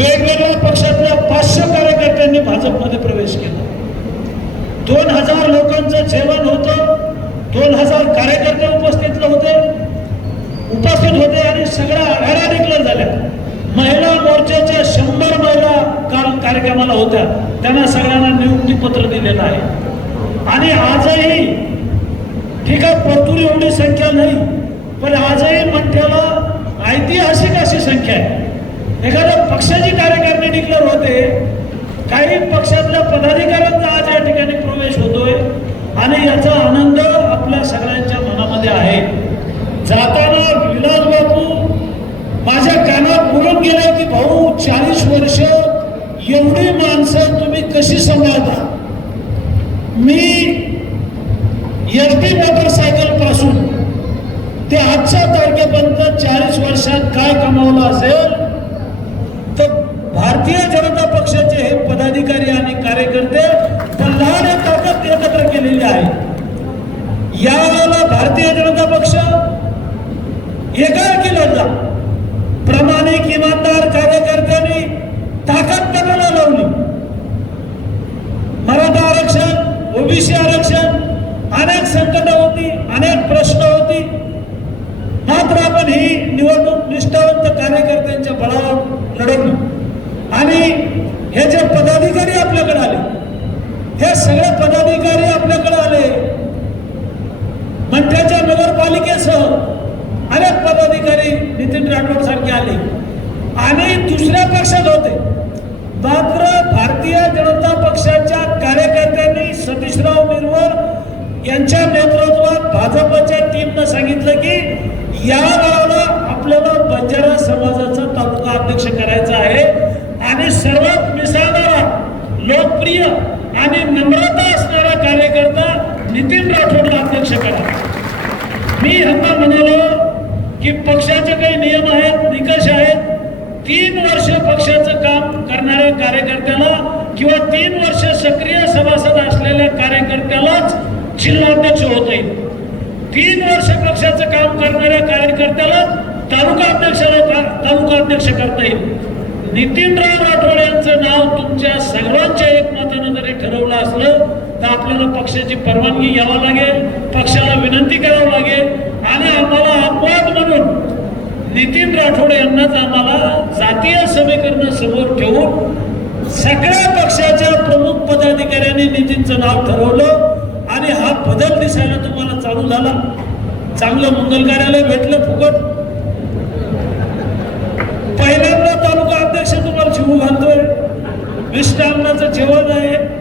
वेगवेगळ्या पक्षातल्या पाचशे कार्यकर्त्यांनी भाजपमध्ये प्रवेश केला. दोन हजार लोकांचं जेवण होतं दोन हजार कार्यकर्ते उपस्थित होते उपस्थित होते आणि सगळ्या आघाड्या डिक्लेअर झाल्या. महिला मोर्चाच्या शंभर महिला काल कार्यक्रमाला होत्या. त्यांना सगळ्यांना नियुक्तीपत्र दिलेलं आहे. आणि आजही ठीक आहे परतूर एवढी संख्या नाही पण आजही मंठ्याला ऐतिहासिक अशी संख्या आहे. एखाद्या पक्षाची कार्यकारिणी डिक्लेअर होते काही पक्षातल्या पदाधिकाऱ्यांचा आज या ठिकाणी प्रवेश होतोय आणि याचा आनंद आपल्या सगळ्यांच्या मनामध्ये आहे. जाताना विलास बापू माझ्या कानात बोलून गेले की भाऊ चाळीस वर्ष एवढी माणसं तुम्ही कशी सांभाळता? मी एस टी मोटरसायकलपासून ते आजच्या तारखेपर्यंत चाळीस वर्षात काय कमावलं असेल? येगाळ केला होता प्रामाणिक इमानदार कार्यकर्त्यांनी ताकद पणाला लावली. मराठा आरक्षण ओबीसी आरक्षण अनेक संकट होती अनेक प्रश्न होती. मात्र आपण ही निवडणूक निष्ठावंत कार्यकर्त्यांच्या बळावर लढवली. आणि हे जे पदाधिकारी आपल्याकडे आले हे सगळे पदाधिकारी आपल्याकडे आले. म्हणजे अनेक पदाधिकारी नितीन राठोड सारखे आले. आणि दुसऱ्या पक्षात होते. मात्र भारतीय जनता पक्षाच्या कार्यकर्त्यांनी सतीशराव निर्वळ यांच्या नेतृत्वात भाजपच्या टीमनं सांगितलं की या गावाला आपल्याला बंजारा समाजाचा तालुका अध्यक्ष करायचा आहे. आणि सर्वात मिसळणारा लोकप्रिय आणि नम्रता असणारा कार्यकर्ता नितीन राठोडला अध्यक्ष करा. मी ह्यांना म्हणालो की पक्षाचे काही नियम आहेत निकष आहेत तीन वर्ष पक्षाचं काम करणाऱ्या कार्यकर्त्याला किंवा तीन वर्ष सक्रिय सभासद असलेल्या कार्यकर्त्यालाच जिल्हाध्यक्ष होता येईल तीन वर्ष पक्षाचं काम करणाऱ्या कार्यकर्त्याला तालुका अध्यक्षाला तालुका अध्यक्ष करता येईल. नितीनराव राठोड यांचं नाव तुमच्या सर्वांच्या एकमतानं जरी ठरवलं असलं तर आपल्याला पक्षाची परवानगी घ्यावा लागेल पक्षाला विनंती करावी लागेल आणि आम्हाला अपवाद नितीन राठोड यांनाच आम्हाला जातीय समीकरण समोर ठेवून सगळ्या पक्षाच्या प्रमुख पदाधिकाऱ्यांनी नितीनचं नाव ठरवलं आणि हा बदल दिसायला तुम्हाला चालू झाला. चांगलं मंगल कार्यालय भेटलं फुकट. पहिल्यांदा तालुका अध्यक्ष तुम्हाला शिवू घालतोय. मिष्टान्नाचं जेवण आहे.